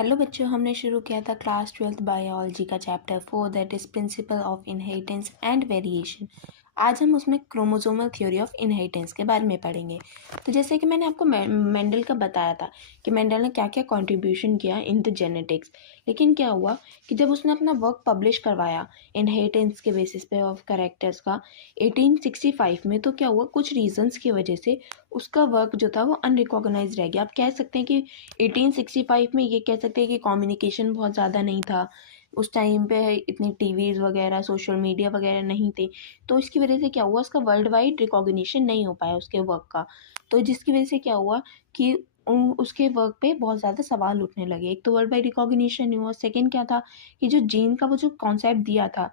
Hello बच्चों, हमने शुरू किया था क्लास 12th बायोलॉजी का chapter 4 that is principle of inheritance and variation. आज हम उसमें क्रोमोसोमल थ्योरी ऑफ इनहेरिटेंस के बारे में पढ़ेंगे। तो जैसे कि मैंने आपको मेंडल का बताया था कि मेंडल ने क्या क्या कंट्रीब्यूशन किया इन द जेनेटिक्स। लेकिन क्या हुआ कि जब उसने अपना वर्क पब्लिश करवाया इनहेरिटेंस के बेसिस पे ऑफ कैरेक्टर्स का 1865 में, तो क्या हुआ, कुछ रीजंस की वजह से उसका वर्क जो था वो अनरिकॉग्नाइज रह गया। आप कह सकते हैं कि 1865 में ये कह सकते हैं कि कम्युनिकेशन बहुत ज़्यादा नहीं था। उस टाइम पे इतनी टीवीज़ वगैरह सोशल मीडिया वगैरह नहीं थे, तो इसकी वजह से क्या हुआ, उसका वर्ल्ड वाइड रिकॉग्निशन नहीं हो पाया उसके वर्क का। तो जिसकी वजह से क्या हुआ कि उसके वर्क पे बहुत ज़्यादा सवाल उठने लगे। एक तो वर्ल्ड वाइड रिकॉग्निशन नहीं हुआ, सेकेंड क्या था कि जो जीन का वो जो कॉन्सेप्ट दिया था,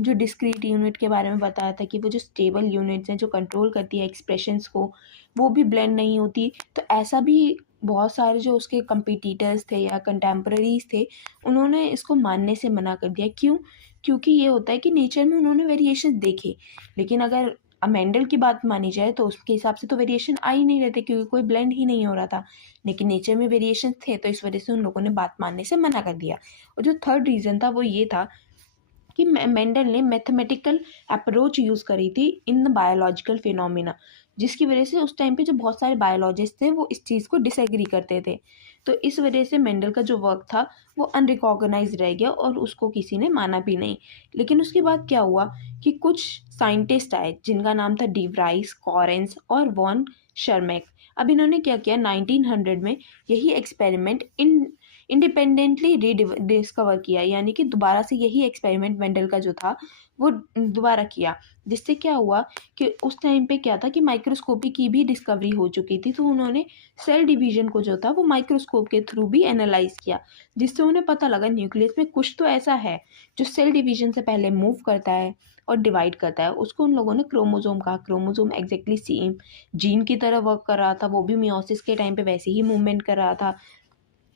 जो डिस्क्रीट यूनिट के बारे में बताया था कि वो जो स्टेबल यूनिट्स हैं जो कंट्रोल करती है एक्सप्रेशंस को, वो भी ब्लेंड नहीं होती। तो ऐसा भी बहुत सारे जो उसके कंपिटिटर्स थे या कंटेम्प्रेरीज थे, उन्होंने इसको मानने से मना कर दिया। क्यों? क्योंकि ये होता है कि नेचर में उन्होंने वेरिएशन देखे, लेकिन अगर मेंडल की बात मानी जाए तो उसके हिसाब से तो वेरिएशन आ ही नहीं रहते, क्योंकि कोई ब्लेंड ही नहीं हो रहा था। लेकिन नेचर में वेरिएशन थे, तो इस वजह से उन लोगों ने बात मानने से मना कर दिया। और जो थर्ड रीज़न था वो ये था कि मेंडल ने मैथमेटिकल अप्रोच यूज़ करी थी इन द बायोलॉजिकल फिनोमिना, जिसकी वजह से उस टाइम पे जो बहुत सारे बायोलॉजिस्ट थे वो इस चीज़ को डिसएग्री करते थे। तो इस वजह से मेंडल का जो वर्क था वो अनरिकॉग्नाइज रह गया और उसको किसी ने माना भी नहीं। लेकिन उसके बाद क्या हुआ कि कुछ साइंटिस्ट आए जिनका नाम था डिवराइस, कॉरेंस और वॉन शर्मैक। अब इन्होंने क्या किया, 1900 में यही एक्सपेरिमेंट इंडिपेंडेंटली डिस्कवर किया, यानी कि दोबारा से यही एक्सपेरिमेंट मेंडल का जो था वो दोबारा किया। जिससे क्या हुआ कि उस टाइम पे क्या था कि माइक्रोस्कोपी की भी डिस्कवरी हो चुकी थी, तो उन्होंने सेल डिवीजन को जो था वो माइक्रोस्कोप के थ्रू भी एनालाइज किया, जिससे उन्हें पता लगा न्यूक्लियस में कुछ तो ऐसा है जो सेल डिवीजन से पहले मूव करता है और डिवाइड करता है। उसको उन लोगों ने क्रोमोजोम कहा। क्रोमोजोम एग्जैक्टली सेम जीन की तरह वर्क कर रहा था, वो भी मियोसिस के टाइम पे वैसे ही मूवमेंट कर रहा था,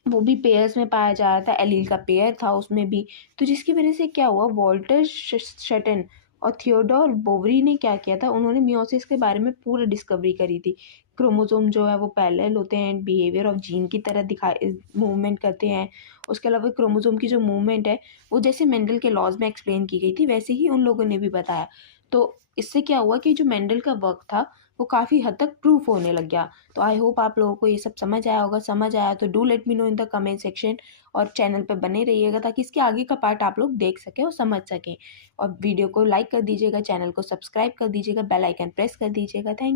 वो भी पेयर्स में पाया जा रहा था, एलील का पेयर था उसमें भी। तो जिसकी वजह से क्या हुआ, वॉल्टर शटन और थियोडोर बोवरी ने क्या किया था, उन्होंने मियोसिस के बारे में पूरा डिस्कवरी करी थी। क्रोमोसोम जो है वो पैरेलल होते हैं, बिहेवियर ऑफ जीन की तरह दिखाई मूवमेंट करते हैं। उसके अलावा क्रोमोसोम की जो मूवमेंट है वो जैसे मेंडल के लॉज में एक्सप्लेन की गई थी वैसे ही उन लोगों ने भी बताया। तो इससे क्या हुआ कि जो मेंडल का वर्क था वो काफ़ी हद तक प्रूफ होने लग गया। तो आई होप आप लोगों को ये सब समझ आया होगा। समझ आया तो do let me know in the comment section, और चैनल पे बने रहिएगा ताकि इसके आगे का पार्ट आप लोग देख सकें और समझ सकें। और वीडियो को लाइक कर दीजिएगा, चैनल को सब्सक्राइब कर दीजिएगा, बेल आइकन प्रेस कर दीजिएगा। थैंक